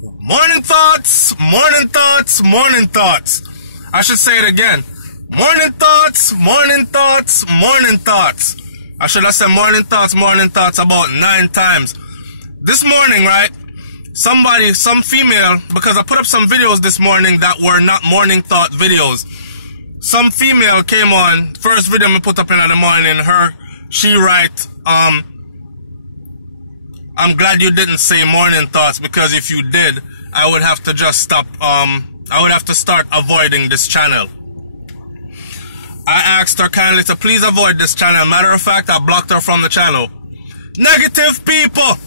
Morning thoughts, morning thoughts, morning thoughts. I should say it again. Morning thoughts, morning thoughts, morning thoughts. I should have said morning thoughts about 9 times. This morning, right? Some female, because I put up some videos this morning that were not morning thought videos. Some female came on, first video I put up in the morning, she write, I'm glad you didn't say morning thoughts, because if you did, I would have to just stop, I would have to start avoiding this channel. I asked her kindly to please avoid this channel. Matter of fact, I blocked her from the channel. Negative people,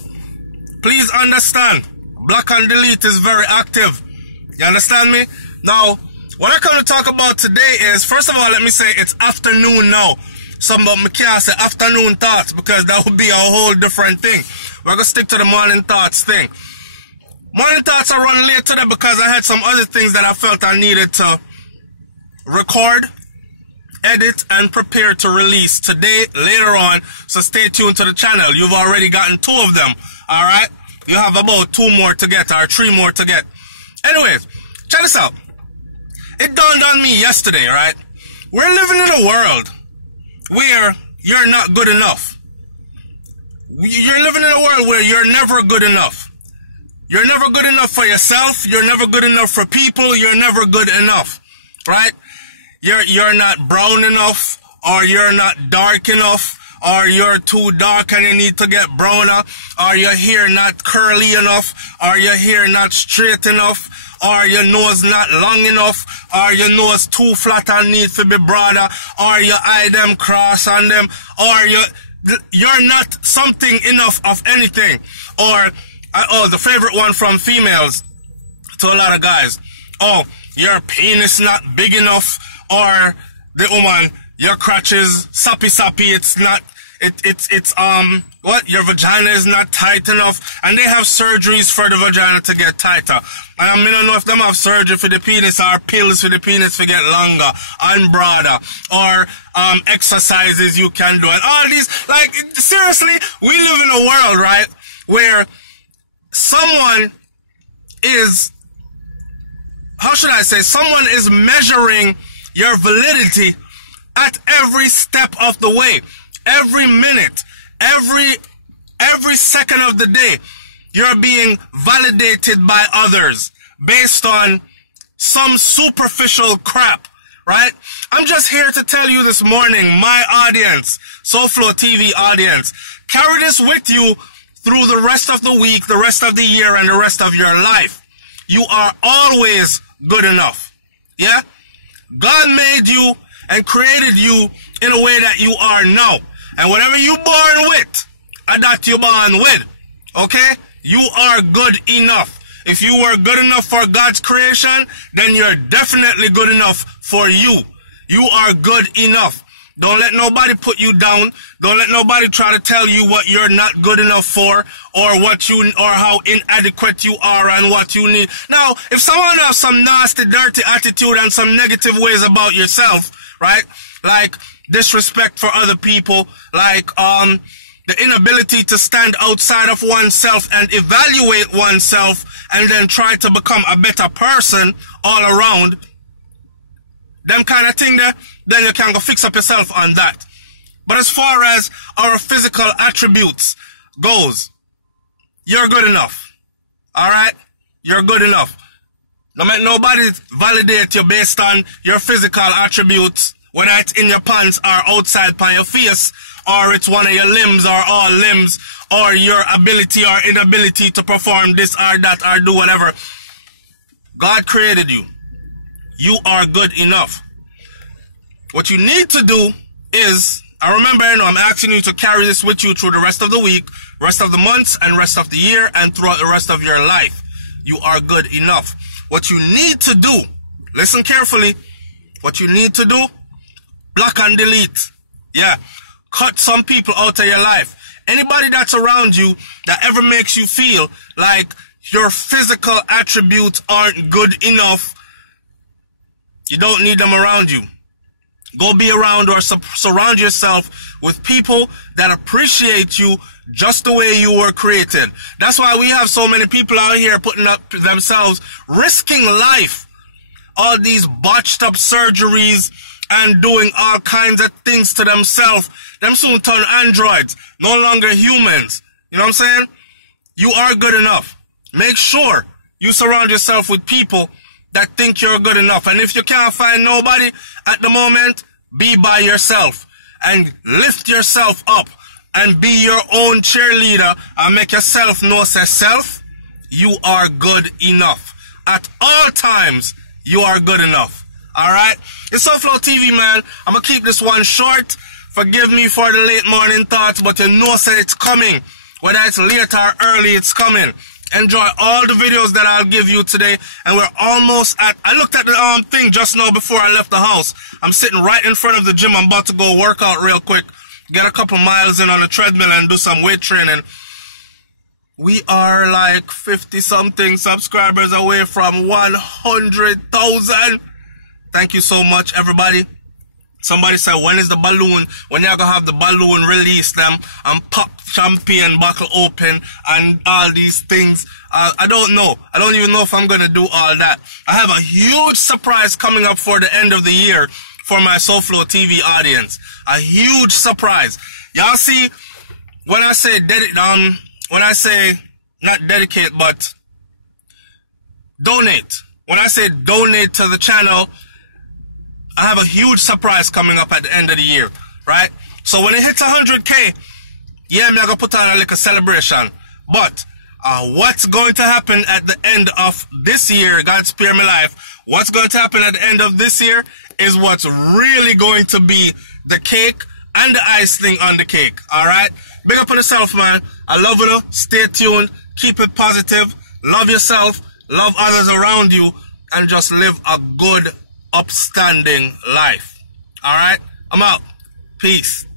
please understand, block and delete is very active. You understand me? Now, what I come to talk about today is, first of all, let me say it's afternoon now. Some of me can't say afternoon thoughts because that would be a whole different thing. We're going to stick to the morning thoughts thing. Morning thoughts are run late today because I had some other things that I felt I needed to record, edit, and prepare to release today, later on. So stay tuned to the channel. You've already gotten 2 of them. All right? You have about 2 more to get, or 3 more to get. Anyways, check this out. It dawned on me yesterday, right? We're living in a world where you're not good enough. You're living in a world where you're never good enough. You're never good enough for yourself. You're never good enough for people. You're never good enough, right? You're not brown enough, or you're not dark enough, or you're too dark and you need to get browner, or your hair not curly enough, or your hair not straight enough, or your nose not long enough, or your nose too flat and need to be broader, or your eye them cross on them, or you're not something enough of anything. Or, the favorite one from females to a lot of guys. Oh, your penis not big enough, or the woman, your crotch is sappy, it's not, your vagina is not tight enough, and they have surgeries for the vagina to get tighter. And I don't know if them have surgery for the penis or pills for the penis to get longer and broader, or exercises you can do, and all these, like, seriously, we live in a world, right, where someone is, someone is measuring your validity at every step of the way. Every minute, every second of the day, you're being validated by others based on some superficial crap, right? I'm just here to tell you this morning, my audience, SouFLoTV audience, carry this with you through the rest of the week, the rest of the year, and the rest of your life. You are always good enough. Yeah? God made you and created you in a way that you are now. And whatever you born with, that you born with, okay? You are good enough. If you were good enough for God's creation, then you're definitely good enough for you. You are good enough. Don't let nobody put you down. Don't let nobody try to tell you what you're not good enough for, or how inadequate you are and what you need. Now, if someone has some nasty, dirty attitude and some negative ways about yourself, right? Like disrespect for other people, like the inability to stand outside of oneself and evaluate oneself and then try to become a better person all around, them kind of thing there, then you can go fix up yourself on that. But as far as our physical attributes goes, you're good enough. Alright? You're good enough. Don't let nobody validate you based on your physical attributes, whether it's in your pants or outside by your face, or it's one of your limbs or all limbs, or your ability or inability to perform this or that or do whatever. God created you. You are good enough. What you need to do is, I remember, I'm asking you to carry this with you through the rest of the week, rest of the months, and rest of the year, and throughout the rest of your life. You are good enough. What you need to do, listen carefully, what you need to do, block and delete. Yeah. Cut some people out of your life. Anybody that's around you that ever makes you feel like your physical attributes aren't good enough, you don't need them around you. Go be around or surround yourself with people that appreciate you just the way you were created. That's why we have so many people out here putting up themselves, risking life. All these botched up surgeries and doing all kinds of things to themselves. Them soon turn androids, no longer humans. You know what I'm saying? You are good enough. Make sure you surround yourself with people that think you're good enough. And if you can't find nobody at the moment, be by yourself and lift yourself up and be your own cheerleader and make yourself know, say, self, you are good enough. At all times, you are good enough. Alright? It's SouFLoTV, man. I'm going to keep this one short. Forgive me for the late morning thoughts, but you know, say it's coming. Whether it's late or early, it's coming. Enjoy all the videos that I'll give you today. And we're almost at... I looked at the thing just now before I left the house. I'm sitting right in front of the gym. I'm about to go work out real quick. Get a couple miles in on the treadmill and do some weight training. We are like 50-something subscribers away from 100,000. Thank you so much, everybody. Somebody said, when is the balloon? When y'all gonna have the balloon release them and pop champagne bottle open and all these things? I don't know. I don't even know if I'm gonna do all that. I have a huge surprise coming up for the end of the year for my SouFLoTV audience. A huge surprise. Y'all see, when I say not dedicate, but donate. When I say donate to the channel, I have a huge surprise coming up at the end of the year, right? So when it hits 100K, yeah, I'm gonna put on a little celebration. But what's going to happen at the end of this year, God spare my life, what's going to happen at the end of this year is what's really going to be the cake and the icing on the cake, alright? Big up on yourself, man. I love you. Stay tuned. Keep it positive. Love yourself. Love others around you. And just live a good, upstanding life. Alright? I'm out. Peace.